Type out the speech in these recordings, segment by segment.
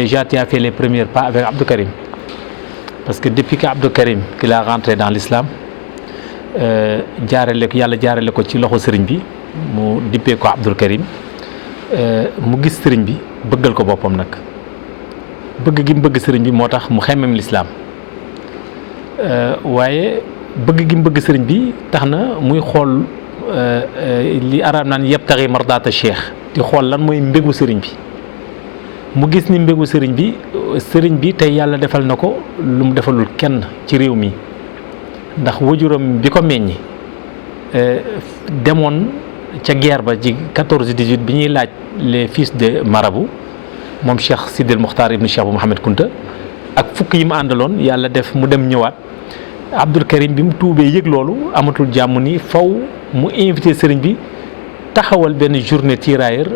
Déjà, tu as fait les premiers pas avec Abdou Karim. Parce que depuis qu'Abdou Karim qu'il a rentré dans l'islam, yàlla jaarale ko ci loxo sëriñ bi mu dippee ko Abdou Karim mu gis sëriñ bi bëggal ko boppam nag bëgg gi mu bëgg sëriñ bi moo tax mu xemmem l'islam waaye bëgg gi mu bëgg sëriñ bi tax na muy xool li arab naan yabtaxi mardaata cheikh di xool lan mooy mbégu sëriñ bi mu gis ni mbégu sëriñ bi tey yàlla defal na ko lu mu defalul kenn ci réew mi ndax wajuram bi ko meññi demoon ca guerre ba ci 14-18 bi ñuy laaj les fils de marabout moom Cheikh Sidil Mokhtar ibn Cheikh bu Mohamed Kunta ak fukk yi mu àndaloon yàlla def mu dem ñëwaat Abdou Karim bi mu tuubee yëg loolu amatul jàmm ni faw mu invité sëriñ bi taxawal benn journée tirailleur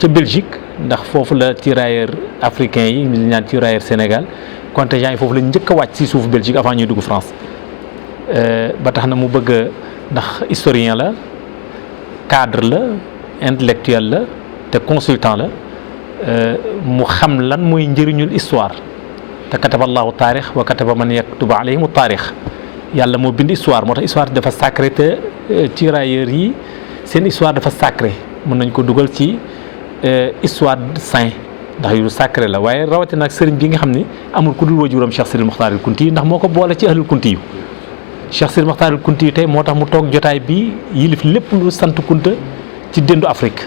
ca Belgique ndax foofu la tirailleur africain yi ñu naan tirailleur Sénégal contingent yi foofu la njëkk a wàcc si suufu Belgique avant ñuy dugg France ba tax na mu bëgg ndax historien la cadre la intellectuel la te consultant la mu xam lan mooy njëriñul histoire te kataba allahu taarix wa kataba man yaktubu alayhimu taarix yàlla moo bind histoire moo tax histoire dafa sacré te tirailleurs yi seen histoire dafa sacré mën nañ ko dugal ci histoire saint ndax yu sacré la waaye rawatina ak sëriñ bi nga xam ni amul ku dul wajuram Cheikh Sidil Mokhtar Kunti yi ndax moo ko boole ci ahlul Kunti yu Cheikh Sidil Mokhtar Kunti yu tey moo tax mu toog jotaay bi yilif lépp lu sant Kunta ci déndu Afrique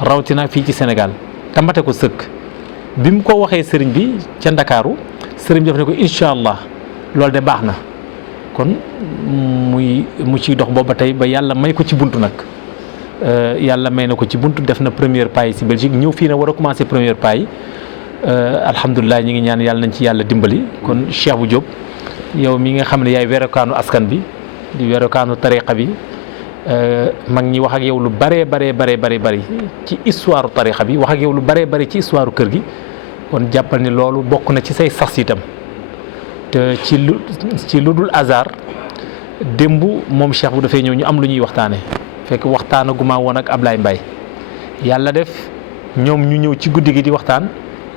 rawatina fii ci Sénégal tamate ko sëkk bi mu ko waxee sëriñ bi ca Ndakaaru sëriñ bi daf ne ko incha allah loolu de baax na kon mu ciy dox booba tey ba yàlla may ko ci buntu nag yàlla may na ko ci buntu def na première pas yi si Belgique ñëw fii na war a commencé première pas yi alhamdulilah ñi ngi ñaan yàlla nañ ci yàlla dimbali kon Cheikh bu Diop yow mi nga xam ne yaay werokaanu askan bi di werokaanu tariqa bi mag ñi wax ak yow lu bëree bëri ci histoire tariqa bi wax ak yow lu bëree bëri ci histoire kër gi kon jàppal ni loolu bokk na ci say sas itam te ci lu dul hasard démb moom Cheikh bu dafay ñëw ñu am lu ñuy waxtaane fekk waxtaanaguma woon ak Ablaye Mbaye yàlla def ñoom ñu ñëw ci guddi gi di waxtaan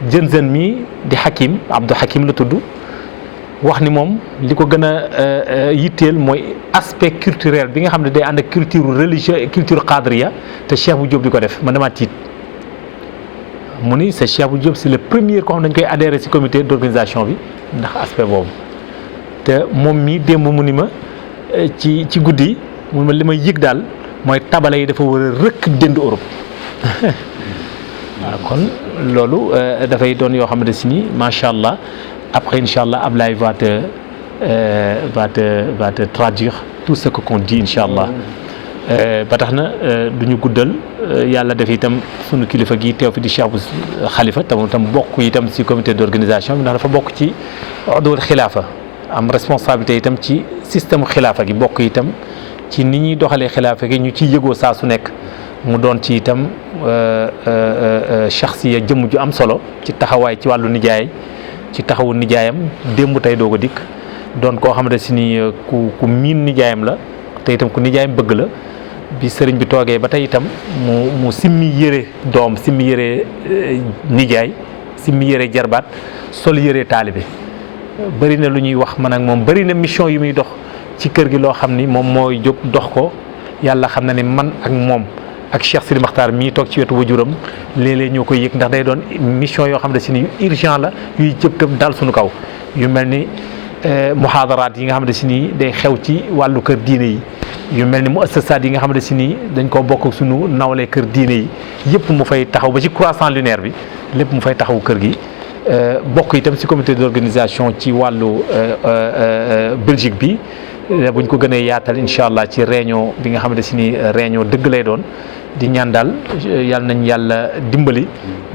jën mi di Hakim Abdou Hakim la tudd wax ni moom li ko gën a yitteel mooy aspect culturel bi nga xam ne day ànd ak culture religieuse et culture qadriya te Cheikh bu Diop di ko def man dama tiit mu ni c'est Cheikh bu Diop c'est le premier koo xam dañ koy adhéré ci comité d'organisation bi ndax aspect boobu te moom mii démb mu ni ma ci guddi mu ma li may yëg daal mooy tabala yi dafa war a rëkk dënd Europe waaw kon loolu dafay doon yoo xamante si ni macha allah après incha allah Ablaye va te traduire tout ce qu'on dit incha allah ba tax na du ñu guddal yàlla def itam sunu kilifa gi teew fi di Cheikh bu Khalifa tam bokk itam ci comité d'organisation bi ndax dafa bokk ci udul xilaafa am responsabilité itam ci système xilaafa gi bokk itam ci ni ñuy doxalee xilaafa gi ñu ciy yëgoo saa su nekk mu doon ci itam shaxsiya jëmm ju am solo ci taxawaay ci wàllu nijaay ci taxawu nijaayam démb tey doo ko dikk doon koo xamante si ni ku miin nijaayam la te itam ku nijaayam bëgg la bi sëriñ bi toogee ba tey itam mu simmi yëre doom simmi yëre nijaay simmi yëre jarbaat sol yëre taalibe bëri na lu ñuy wax man ak moom bëri na mission yu muy dox ci kër gi loo xam ni moom mooy jóg dox ko yàlla xam na ne man ak moom ak Cheikh Sidi Makhtar mii toog ci wetu wajuram léeg-léeg ñoo koy yëg ndax day doon mission yoo xam ne si ni urgent la yuy jëp tëb dal suñu kaw yu mel ni muhaadaraat yi nga xam ne si nii day xew ci wàllu kër diine yi yu mel ni muassasaat yi nga xam ne si nii dañ koo bokk suñu nawle kër diine yi yëpp mu fay taxaw ba ci croissant lunaire bi lépp mu fay taxaw kër gi bokk itam ci comité d'organisation ci wàllu Belgique bi buñ ko gënee yaatal incha allah ci réunion bi nga xam ne si ni réunion dëgg lay doon di ñaan daal yàlla nañ yàlla dimbali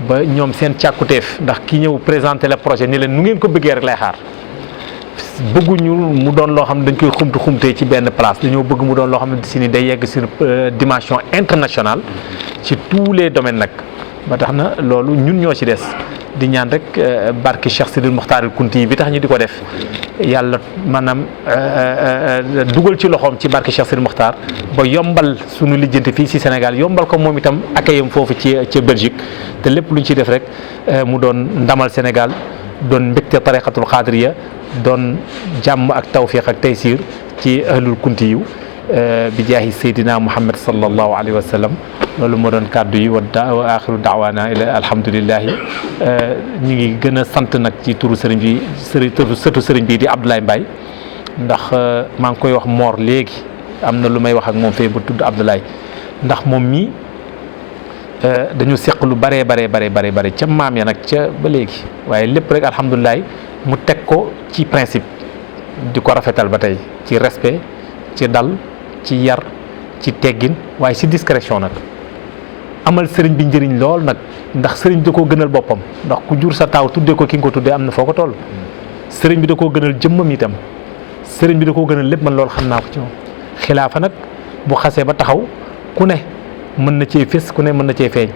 ba ñoom seen càkkuteef ndax ki ñëw présenter le projet ni leen nu ngeen ko bëggee rek lay xaar bëgguñu mu doon loo xam ne dañ koy xumtee ci benn place dañoo bëgg mu doon loo xam ne si ni day yegg sur dimension internationale ci tous les domaines nag ba tax na loolu ñun ñoo ci des di ñaan rek barki Cheikh Sidil Muxtaar Kunti bi tax ñu di ko def yàlla maanaam dugal ci loxoom ci barki Cheikh Sidil Muxtaar ba yombal suñu lijjanti fii si Sénégal yombal ko moom itam akayam foofu ci Belgique te lépp lu ñu ciy def rek mu doon ndamal Sénégal doon mbégte tariqatul xaadiriya doon jàmm ak tawfiq ak taysir ci ahlul kunti yu bi jaahi Seydina Muhammad sallallahu alayhi wa sallam loolu moo doon kàddu yi wa axiru daawaana ila alhamdulillahi ñu ngi gën a sant nag ci turu sëriñ bi sëtu sëriñ bi di Abdoulaye Mbaye ndax maa ngi koy wax Mor léegi am na lu may wax ak moom fee bu tudd Abdoulaye ndax moom mii dañu seq lu bare ca maam ya nag ca ba léegi waaye lépp rek alhamdulilah mu teg ko ci principe di ko rafetal ba tey ci respect ci dal ci yar ci teggin waaye ci discrétion nag amal sëriñ bi njëriñ lool nag ndax sëriñ bi da koo gënal boppam ndax ku jur sa taaw tuddee ko ki nga ko tuddee am na foo ko toll sëriñ bi da koo gënal jëmmam itam sëriñ bi da koo gënal lépp man loolu xam naa ko ci moom xilaafa nag bu xasee ba taxaw ku ne mën na cee fés ku ne mën na cee feeñ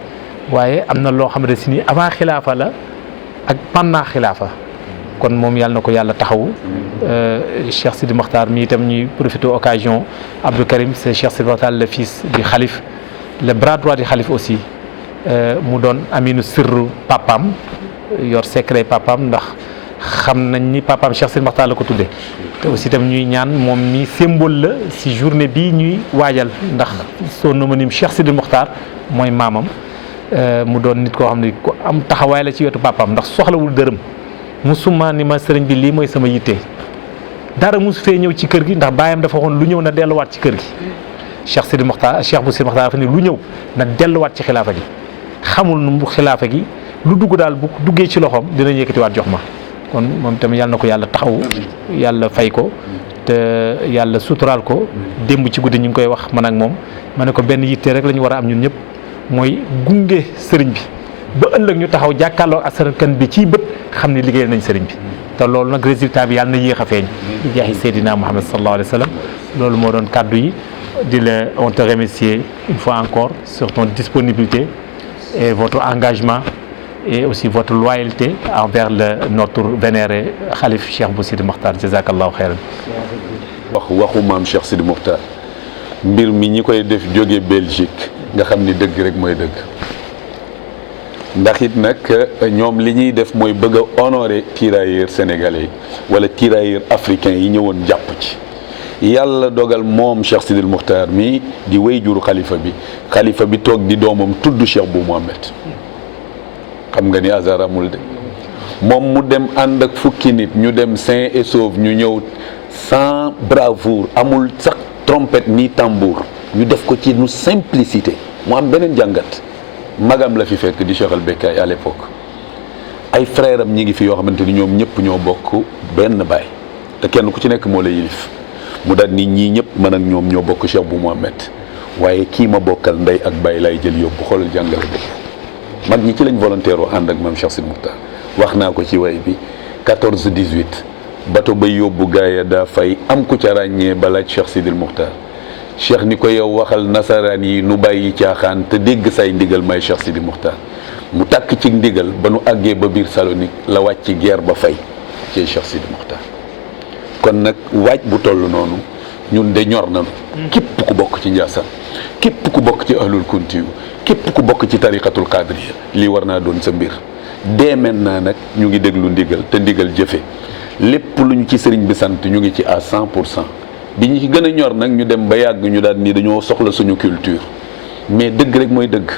waaye am na loo xamante si ni avant xilaafa la ak pendant xilaafa kon moom yàlla na ko yàlla taxawu Cheikh Sidi Mokhtar mi itam ñuy profité occasion Abdou Karim c'est Cheikh Sidi Mokhtar le fils du xalif le bras droit du xalif aussi mu doon aminu sirru papam yor secret papam ndax xam nañ ni papaam Cheikh Sidi Mokhtar la ko tuddee te aussi itam ñuy ñaan moom mi symbole la si journée bii ñuy waajal ndax son homonyme Cheikh Sidi Mokhtar mooy maamam mu doon nit koo xam ne ku am taxawaay la ci wetu papaam ndax soxlawul dërëm musuma ni ma sëriñ bi lii mooy sama yitte dara musu fee ñëw ci kër gi ndax baayam dafa waxoon lu ñëw na delluwaat ci kër gi Cheikh Sidi Mokhtar Cheikh bu Sidi Mokhtar dafa ne lu ñëw na delluwaat ci xilaafa gi xamul nu xilaafa gi lu dugg daal bu duggee ci loxoom dina yëkkatiwaat jox ma kon moom tamit yàlla na ko yàlla taxawu yàlla fay ko te yàlla suturaal ko démb ci guddi ñu ngi koy wax man ak moom ma ne ko benn yitte rek la ñu war a am ñun ñëpp mooy gunge sëriñ bi ba ëllëg ñu taxaw jàkkaarloo askan bi ci bët xam ne liggéeyal nañ sëriñ bi te loolu nag résultat bi yàlla na yéex a feeñ di jaahi Seydina Muhammad sallallahu alayhi wa sallam loolu moo doon kàddu yi di la on te remercier une fois encore sur ton disponibilité et votre engagement et aussi votre loyauté envers notre vénéré Khalif Cheikh Bou Sidi Mokhtar jazakallahu khairan. waxu maam Cheikh Sidi Mokhtar mbir mi ñi koy def jóge Belgique nga xam ni dëgg rek mooy dëgg ndax it nag ñoom li ñuy def mooy bëgg a honorer tirailleurs sénégalais wala tirailleurs africains yi ñëwoon jàpp ci yàlla dogal moom Cheikh Sidi Mokhtar mi di wéyjuru xalifa bi toog di doomam tudd Cheikh Bou Mohamed xam nga ni hasard amul de moom mu dem ànd ak fukki nit ñu dem sain et sauve ñu ñëw sans bravoure amul sax trompette ni tambour ñu def ko ci nu simplicité mu am beneen jàngat magam la fi fekk di Cheikh al Bekkaay à l'époque ay frère am ñi ngi fi yoo xamante ni ñoom ñëpp ñoo bokk benn baay te kenn ku ci nekk moo la yilif mu daal ni ñii ñëpp man ak ñoom ñoo bokk Cheikh Bou Mohamed waaye kii ma bokkal ndey ak baay lay jël yóbbu xoolal jàngale boobu mag ñi ci lañ volontaire oo ànd ak maam Cheikh Sidi Mokhtar wax naa ko ci way bi 14 18 bato ba yóbbu gaaya daa fay am ku ca ràññee ba laaj Cheikh Sidi Mokhtar Cheikh ni ko yow waxal nasaraan yi nu bàyyi caaxaan te dégg say ndigal may Cheikh Sidi Mokhtar mu tàkk ci ndigal ba nu àggee ba biir Salonique la wàcc guerre ba fay ci Cheikh Sidi Mokhtar kon nag waaj bu toll noonu ñun de ñor nañu képp ku bokk ci Ndiassane képp ku bokk ci ahlul kuntiyu képp ku bokk ci tariqatul qadriya lii war naa doon sa mbir dee maintenant nag ñu ngi déglu ndigal te ndigal jëfe lépp lu ñu ci sëriñ bi sant ñu ngi ci à 100 pour cent bi ñu ci gën a ñor nag ñu dem ba yàgg ñu daan ni dañoo soxla suñu culture mais dëgg rek mooy dëgg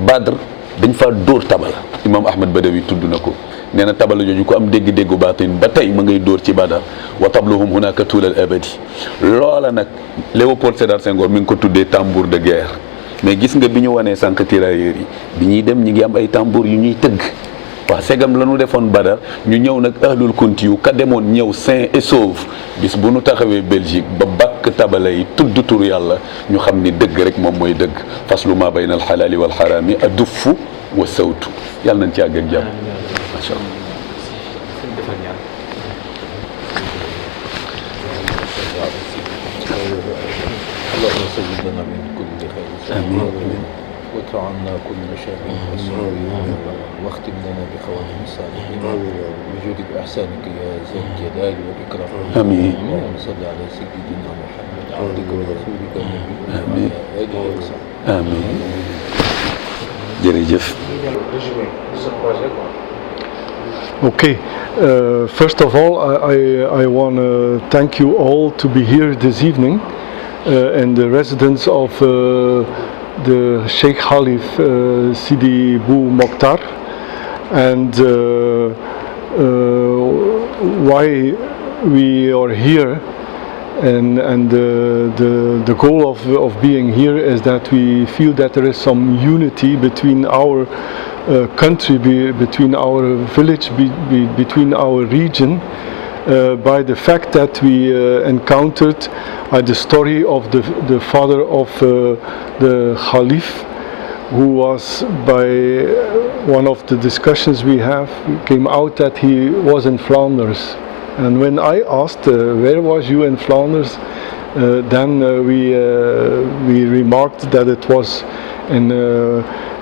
Badr dañ fa dóor tabala imam Ahmad Badawi tudd na ko nee na tabala jooju ko am dégg-déggu baatin ba tey ma ngay dóor ci Badar wa tabluhum hunaka tuulal abadi loola nag Léopold Sédar Senghor mi ngi ko tuddee tambour de guerre mais gis nga bi ñu wanee sànq tirailleurs yi bi ñuy dem ñi ngi am ay tambour yu ñuy tëgg waaw segam la ñu defoon Badar ñu ñëw nag ahlul kuntiyu ka demoon ñëw sain et sauve bis bu nu taxawee Belgique ba bàkk tabala yi tudd tur yàlla ñu xam ni dëgg rek moom mooy dëgg faslu ma bayna al xalaali wal xaraami aduffu wa sawtu yàlla nañ ci àgg ak jàmm macha allah. اللهم صل لنا من كل خير. آمين. وادفع عنا كل مشاكل السرور واختم لنا بخواتم الصالحين بوجودك وإحسانك يا ذا الجلال والإكرام. آمين. اللهم صل على سيدنا محمد عبدك ورسولك النبي وعلى آله وصحبه. آمين. jërëjëf. Okay, first of all, I want to thank you all to be here this evening in the residence of the Sheikh Khalif Sidi Bou Mokhtar, and why we are here. And the goal of being here is that we feel that there is some unity between our country, between our village, between our region, by the fact that we encountered the story of the father of the Khalif, who was, by one of the discussions we have, came out that he was in Flanders. And when I asked where was you in Flanders, then we remarked that it was in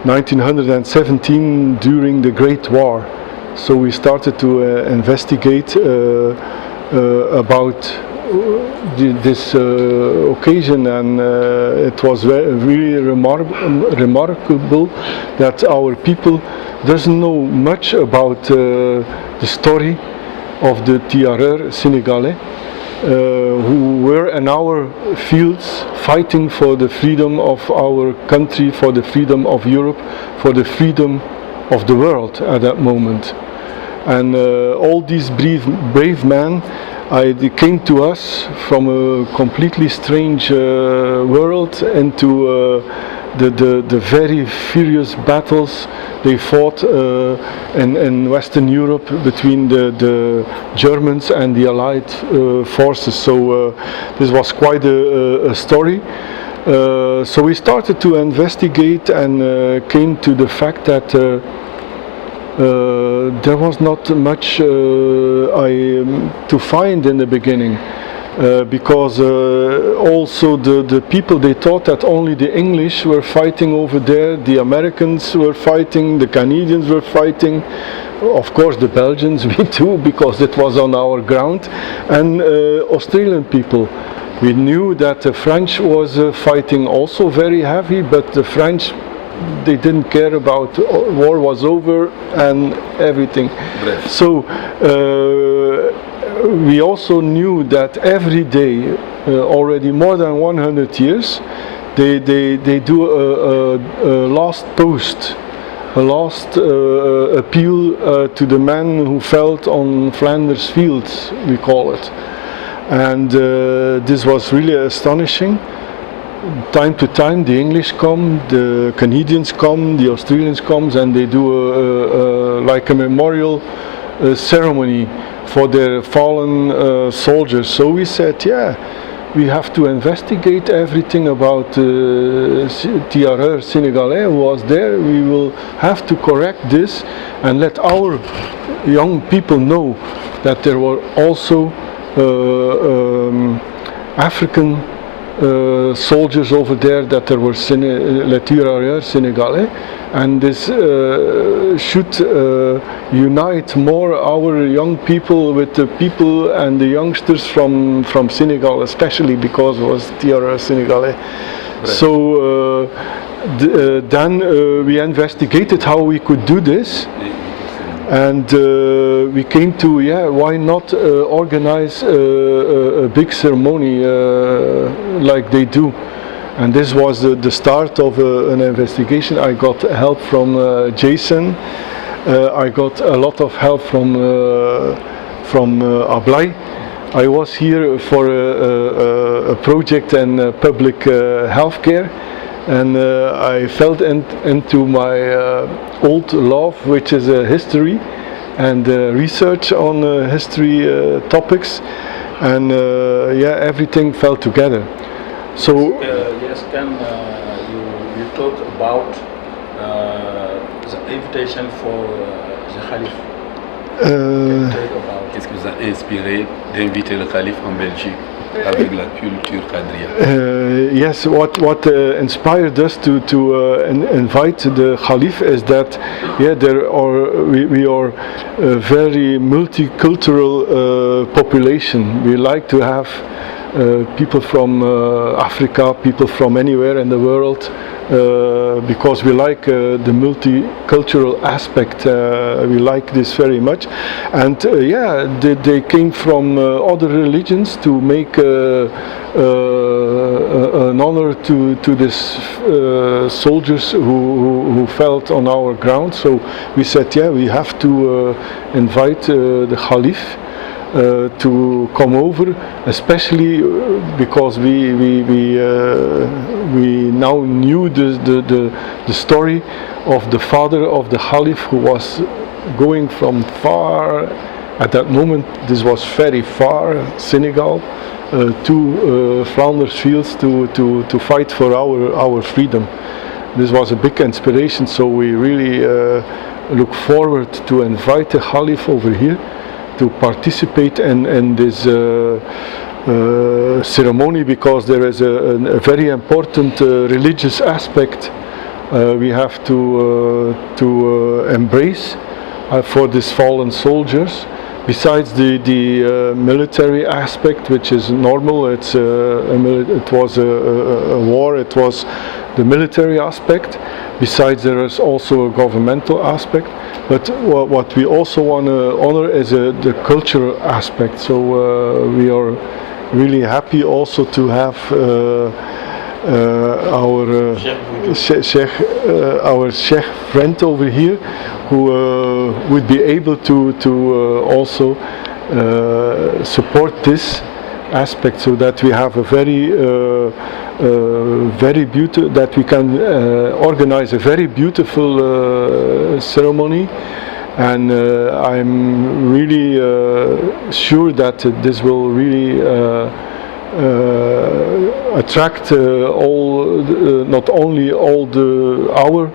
1917 during the Great War. So we started to investigate about this occasion, and it was really remarkable that our people doesn't know much about the story of the tireurs Senegalais who were in our fields fighting for the freedom of our country, for the freedom of Europe, for the freedom of the world at that moment. And all these brave men, they came to us from a completely strange world into the very furious battles they fought in Western Europe between the Germans and the Allied forces. So this was quite a story. So we started to investigate and came to the fact that there was not much to find in the beginning. Because also the people, they thought that only the English were fighting over there, the Americans were fighting, the Canadians were fighting, of course the Belgians, we too, because it was on our ground, and Australian people. We knew that the French was fighting also very heavy, but the French, they didn't care about war was over and everything. Bref. So we also knew that every day, already more than 100 years, they do a last post, a last appeal to the men who fell on Flanders fields, we call it. And this was really astonishing. Time to time the English come, the Canadians come, the Australians come, and they do like a memorial ceremony for their fallen soldiers. So we said, yeah, we have to investigate everything about tireur Senegalais who was there. We will have to correct this and let our young people know that there were also African soldiers over there, that there were les tireurs Senegalais, and this should unite more our young people with the people and the youngsters from Senegal, especially because it was tireurs Senegalais. Right. So then we investigated how we could do this. And we came to, yeah, why not organize a big ceremony like they do. And this was the start of an investigation. I got help from Jason. I got a lot of help from Ablai. I was here for a project in public healthcare. And I fell into my old love, which is history and research on history topics, and yeah, everything fell together. So yes, can you talk about the invitation for the Khalif? Qu'est-ce qui vous a inspiré d'inviter le Khalif en Belgique? avec la culture qadriya. Yes, what inspired us to invite the Khalif is that we are a very multicultural population. We like to have people from Africa, people from anywhere in the world, because we like the multicultural aspect. We like this very much, and they came from other religions to make an honor to these soldiers who felt on our ground. So we said, we have to invite the Khalif to come over, especially because we now knew the story of the father of the Khalif, who was going from far. At that moment, this was very far, Senegal, to Flanders fields to fight for our freedom. This was a big inspiration. So we really look forward to invite the Khalif over here to participate in this ceremony, because there is a very important religious aspect we have to embrace for these fallen soldiers. Besides the military aspect, which is normal, it was a war, it was the military aspect. Besides, there is also a governmental aspect. But what we also want to honor is the cultural aspect. So we are really happy also to have our Sheikh friend over here, who would be able to also support this aspect, so that we have a very beautiful, that we can organize a very beautiful ceremony, and I'm really sure that this will really attract not only all our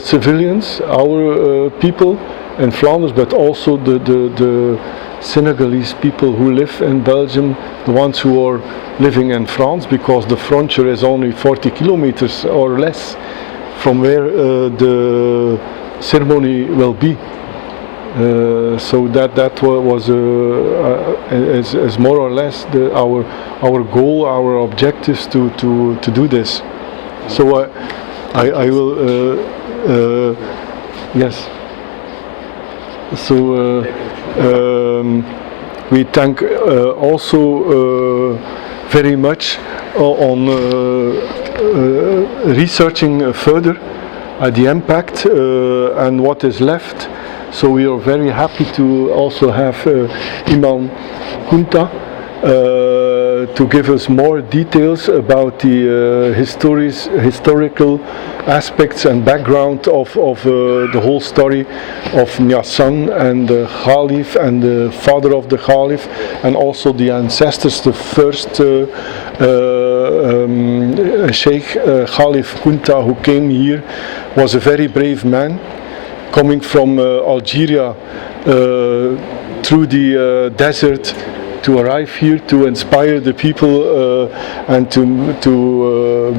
civilians, our people in Flanders, but also the Senegalese people who live in Belgium, the ones who are living in France, because the frontier is only 40 kilometers or less from where the ceremony will be. So that was is more or less our goal, our objectives to do this. So I will yes. So we thank also very much on researching further the impact and what is left. So we are very happy to also have Imam Kunta to give us more details about the historical aspects and background of the whole story of Nyassan and the Khalif and the father of the Khalif, and also the ancestors. The first Sheikh Khalif Kunta, who came here, was a very brave man, coming from Algeria through the desert to arrive here to inspire the people and to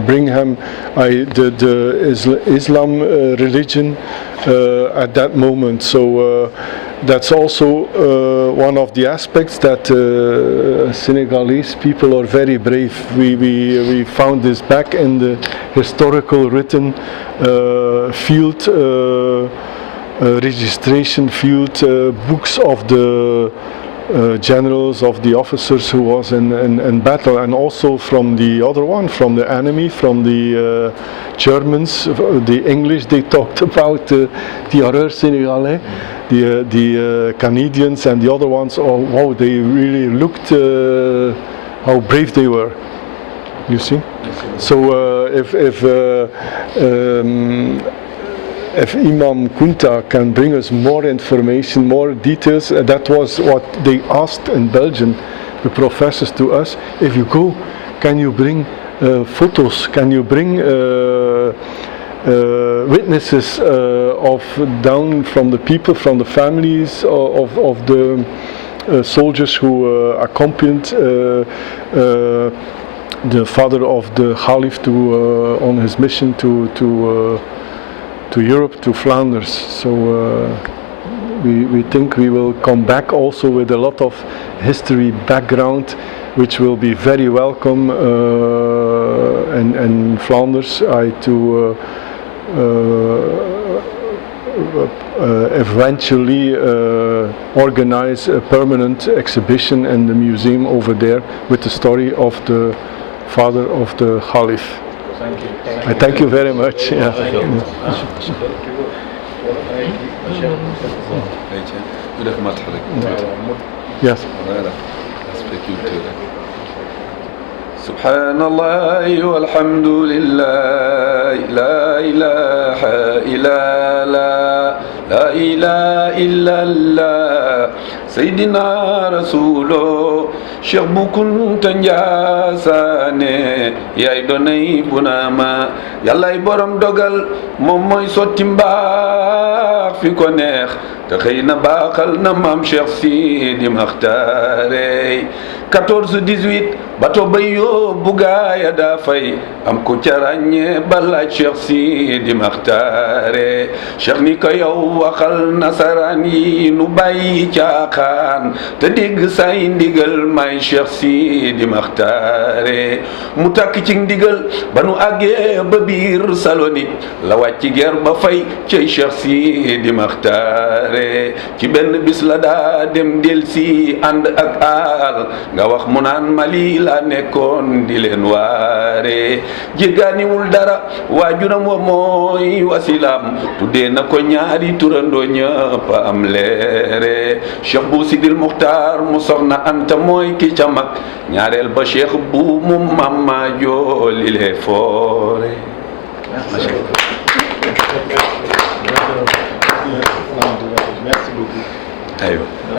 bring him the Islam religion at that moment. So that's also one of the aspects that Senegalese people are very brave. We found this back in the historical written field, registration field, books of the generals, of the officers who was in battle, and also from the other one, from the enemy, from the Germans, the English. They talked about the Horreur Sénégalais, the Canadians and the other ones. Oh wow, they really looked how brave they were. You see. So if Imam Kunta can bring us more information, more details, that was what they asked in Belgium, the professors, to us. If you go, can you bring photos? Can you bring witnesses down from the people, from the families of the soldiers who accompanied the father of the Caliph on his mission to Europe, to Flanders. So we think we will come back also with a lot of history background, which will be very welcome in Flanders. Eventually organize a permanent exhibition in the museum over there with the story of the father of the Caliph. Thank you. I thank you very much. Yeah. ñu def mat rek. Yes. Voilà. Aspect culturel. Subhanallah walhamdulillah, la ilaha illallah, la ilaha illallah, Sayyidina Rasulo, Cheikh Bu Kunta Njaasane, yaay doonay Bunaama, Yàllaay borom dogal, moom mooy sotti mbaax fi ko neex, te xëy na baaxal na maam Cheikh Sidi Maxtaare 14-18 bato ba yóbbu gaaya daa fay am ku ca ràññee ba laaj Cheikh Sidi Maxtaare Cheikh ni ko yow waxal nasaraan yi nu bàyyi caaxaan te dégg say ndigal may Cheikh Sidi Maxtaare mu takk ci ndigal ba nu àggee ba biir Salonique la wàcc ger ba fay cey Cheikh Sidi Maxtaare ci benn bis la daa dem del si ànd ak aal nga wax mu naan Mali la nekkoon di leen waare jéggaaniwul dara waajuram wa mooy wasilaam tuddee na ko ñaari turandoo ñëpp am leere Cheikh Bu Sidil Muxtaar mu soxna Anta mooy ki ca mag ñaareel ba Cheikh Bu mu mama jooli le foore Merci beaucoup. aywa